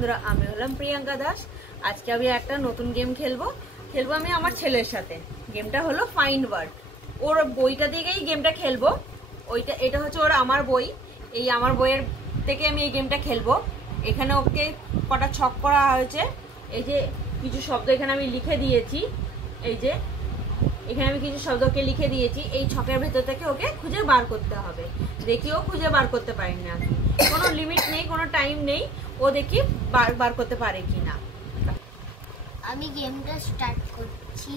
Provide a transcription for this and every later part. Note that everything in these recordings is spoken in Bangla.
বন্ধুরা, আমি হলাম প্রিয়াঙ্কা দাস। আজকে আমি একটা নতুন গেম খেলবো আমি আমার ছেলের সাথে। গেমটা হলো ফাইন্ড ওয়ার্ড। ওর বইটা দিয়েই গেমটা খেলবো। এটা হচ্ছে ওর আমার বই। এই আমার বইয়ের থেকে আমি এই গেমটা খেলবো। এখানে ওকে কটা ছক করা হয়েছে। এই যে কিছু শব্দ এখানে আমি লিখে দিয়েছি। এই যে এখানে আমি কিছু শব্দকে লিখে দিয়েছি। এই ছকের ভেতর থেকে ওকে খুঁজে বার করতে হবে। দেখি ও খুঁজে বার করতে পারি না, কোনো লিমিট নেই, কোনো টাইম নেই, ও দেখি বার করতে পারে কিনা। আমি গেমটা স্টার্ট করছি।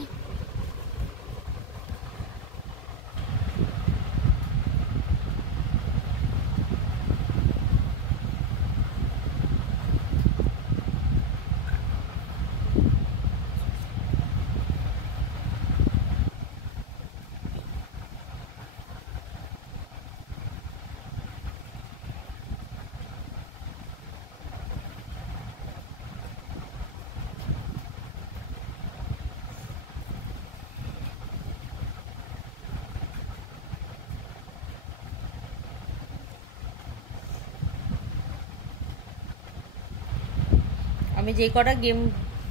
আমি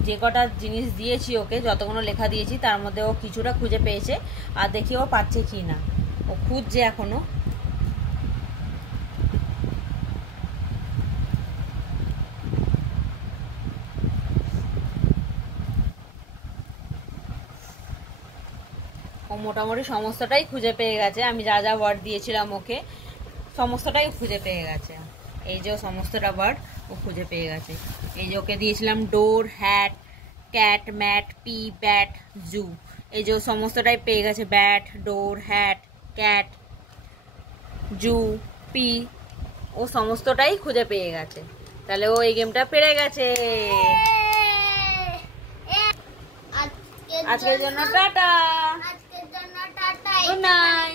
যে কটা জিনিস দিয়েছি ওকে, যতগুলো লেখা দিয়েছি তার মধ্যে ও কিছুটা খুঁজে পেয়েছে। আর দেখি ও পাচ্ছে কি না। ও খুঁজছে এখনো। ও মোটামুটি সমস্তটাই খুঁজে পেয়ে গেছে। আমি যা যা ওয়ার্ড দিয়েছিলাম ওকে সমস্তটাই খুঁজে পেয়ে গেছে। এই যে সমস্তটা ওয়ার্ড ও খুঁজে পেয়ে গেছে। এই যে ওকে দিয়েছিলাম door, hat, cat, mat, pea, bat, zoo. এই যে সমস্তটাই পেয়ে গেছে। Bat, door, hat, cat, zoo, pea, ও সমস্তটাই খুঁজে পেয়ে গেছে। তাহলে ও এই গেমটা পেরে গেছে। আজকের জন্য টাটা, গুড নাইট।